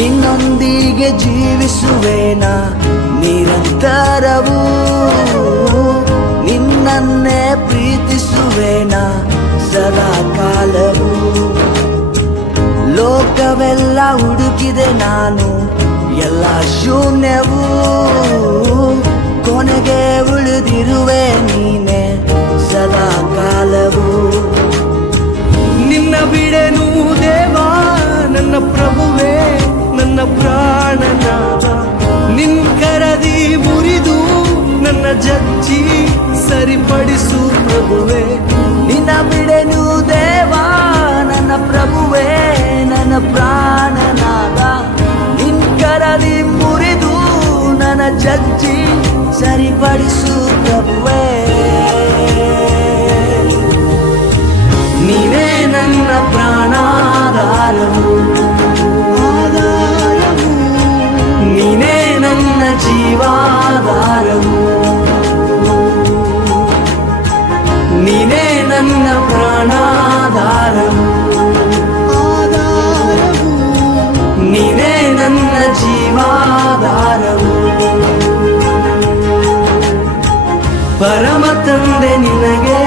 ನಿನ್ನೊಂದಿಗೆ ಜೀವಿಸುವೆನ ನಿರಂತರವೂ ನಿನ್ನನ್ನೇ ಪ್ರೀತಿಸುವೆನ ಸದಾ ಕಾಲವೂ ಲೋಕವೆಲ್ಲ ಹುಡುಕಿದೆ ನಾನು ಎಲ್ಲ ಶೂನ್ಯವೂ ಕೊನೆಗೆ ಉಳಿದಿರುವೆ ನೀನೆ ಸದಾ ಕಾಲವೂ ನಿನ್ನ ಬಿಡೆನು ದೇವಾ ನನ್ನ ಪ್ರಭುವೇ ನನ್ನ ಪ್ರಾಣನಾದ ನಿನ್ ಕರದಿ ಮುರಿದು ನನ್ನ ಜಜ್ಜಿ ಸರಿಪಡಿಸು ಪ್ರಭುವೇ ನಿನ್ನ ಬಿಡೆನು ದೇವಾ ನನ್ನ ಪ್ರಭುವೇ ನನ್ನ ಪ್ರಾಣನಾದ ನಿನ್ ಕರದಿ ಮುರಿದು ನನ್ನ ಜಜ್ಜಿ ಸರಿಪಡಿಸು ಪ್ರಭುವೇ ನೀನೇ ನನ್ನ ಪ್ರಾಣಾಧಾರವು ನೀನೇ ನನ್ನ ಜೀವಾಧಾರವು ನೀನೇ ನನ್ನ ಪ್ರಾಣಾಧಾರವು ನೀನೇ ನನ್ನ ಜೀವಾಧಾರವು ಪರಮ ತಂದೆ ನಿನಗೆ